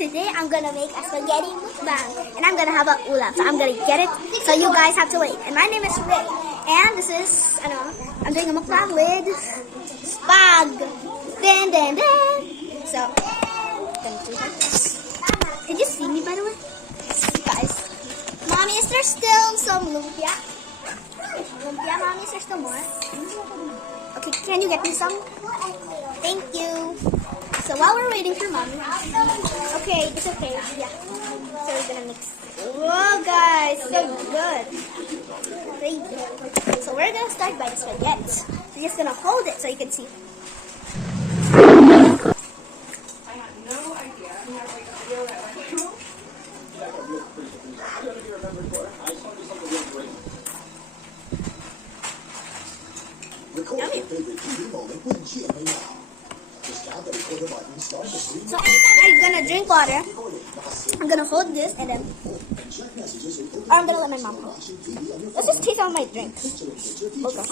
today I'm gonna make a spaghetti mukbang, and I'm gonna have a ulam. So I'm gonna get it. So you guys have to wait. And my name is Ray, and this is I'm doing a mukbang with spag. Dan dan dan. So can you see me by the way, guys? Mommy, is there still some lumpia? Lumpia, mommy, is there still more? Okay, can you get me some? Thank you. So while we're waiting for mommy, okay, it's okay, yeah. So we're gonna mix. Whoa, guys, so good. Crazy. So we're gonna start by the spaghetti. We're just gonna hold it so you can see. Yummy. So anytime I'm gonna drink water, I'm gonna hold this and then, or I'm gonna let my mom hold. Let's just take out my drink. Okay.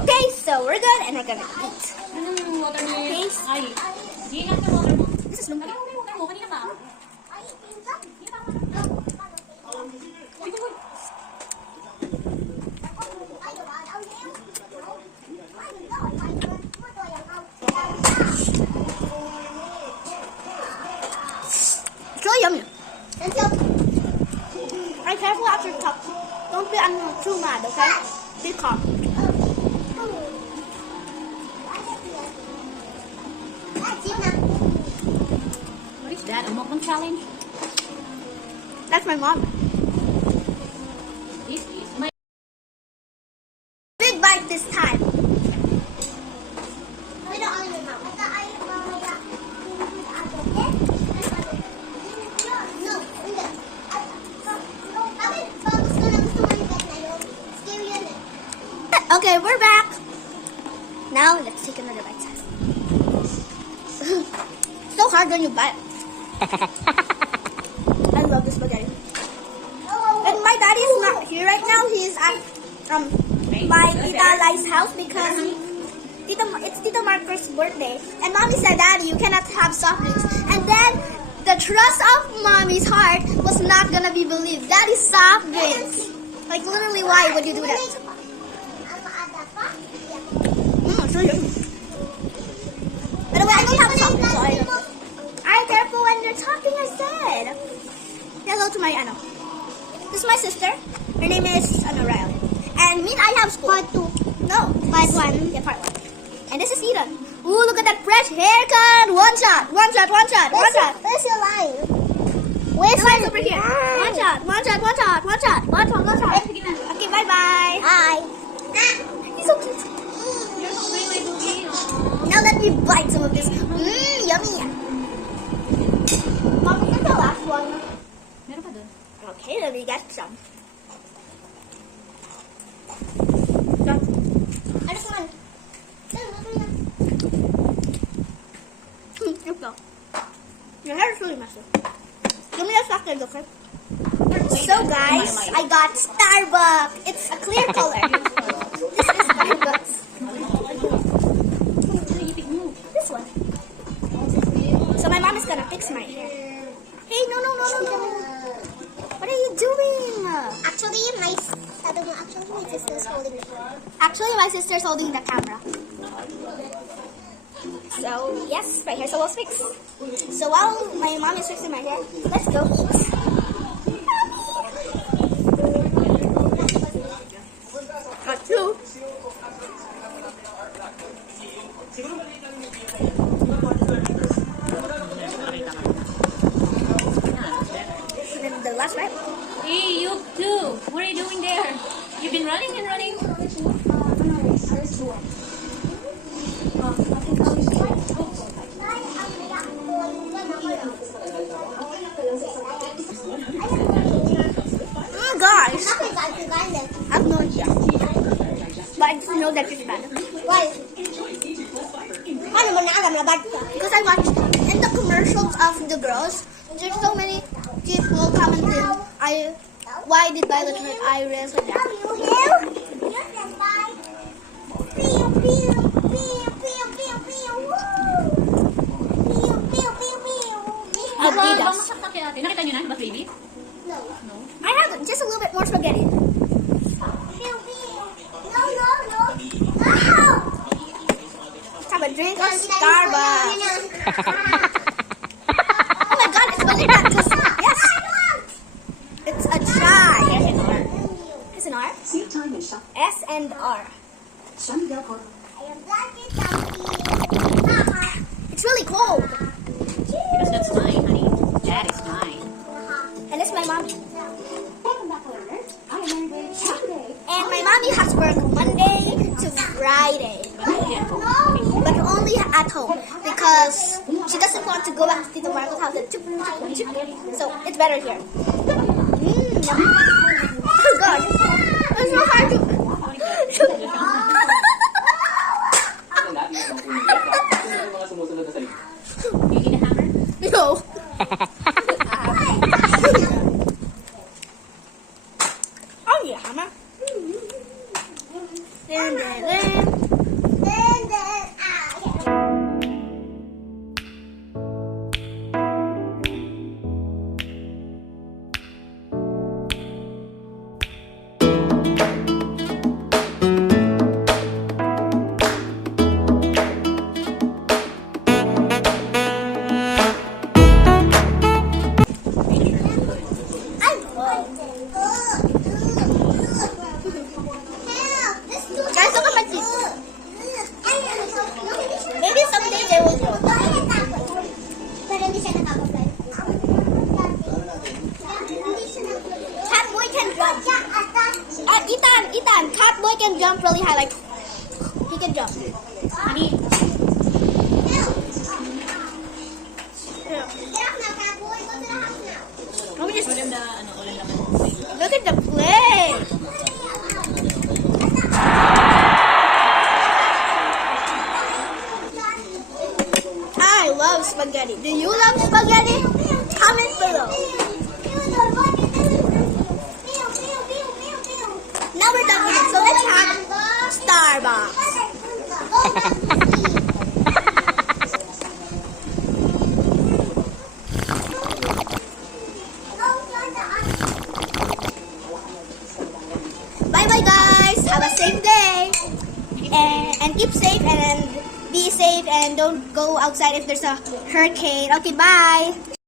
Okay, so we're good and we're gonna eat. This is Lumpiang. It's really yummy. I'm careful after talk. Don't be too mad, okay? Be calm. What is that? A mukbang challenge? That's my mom. This is my Big bite this time. Okay, we're back. Now let's take another bite. So hard when you bite. I love this spaghetti. And my daddy is not here right now. He's at my Tita Lai's house because it's Tito Marco's birthday. And mommy said, Daddy, you cannot have soft drinks. And then the trust of mommy's heart was not gonna be believed. Daddy, soft drinks. Like literally, why would you do that? So yummy. By the way, I don't have chocolate, so I don't. Alright, careful when you're talking, I said. Say hello to my This is my sister. Her name is Riley. And me, I have school. Part 2. No, part 1. Yeah, part 1. And this is Eden. Ooh, look at that fresh haircut. One shot. One shot. One shot. One shot. Where's your line? Where's the line's over here? One shot. One shot. One shot. One shot. One shot. One shot. Okay, bye-bye. Hi. He's so cute. Now let me bite some of this. Yummy. Mom, look at the last one. meron pa doon. Okay, let me get some. Ano naman? Your hair is really messy. Give me a second, okay? So guys, I got Starbucks. It's a clear color. This is Starbucks. This one. So my mom is gonna fix my hair. Hey, no. What are you doing? Actually, my sister's holding the camera. Actually, my sister's holding the camera. So, yes, my hair's almost fixed. So while my mom is fixing my hair, let's go eat. Got two. And then the last bite. Hey, you too. What are you doing there? You've been running and running. Guys, I have no idea. But I just know that it's bad. Why? Ano mo na alam na bad ka? Because I watched in the commercials of the girls, there's so many people commenting, why did Violet hurt Iris like that? Starbucks. Oh my god, it's really bad. Yes. It's a chai. S and R? Seat time in shop. S and R. Shanghai Airport. It's really cold. Because that's mine, honey. That is mine. And it's my mommy. Welcome back, learners. I am Mary today. And my mommy has work Monday to Friday. But only at home because she doesn't want to go back to Tito Marco's house and so it's better here. Oh god. It's so hard to You need a hammer? No. Oh yeah, hammer. Then. Guys, look at my teeth. Maybe someday they will grow. Cat boy can jump. Ethan, cat boy can jump really high. Like he can jump. Honey, Let me just put him the, ulam naman. look at the play. I love spaghetti. Do you love spaghetti? Comment below. Now we're done with it, so let's have Starbucks. Bye bye guys. Have a safe day. And keep safe and be safe and don't go outside if there's a hurricane. Okay, bye.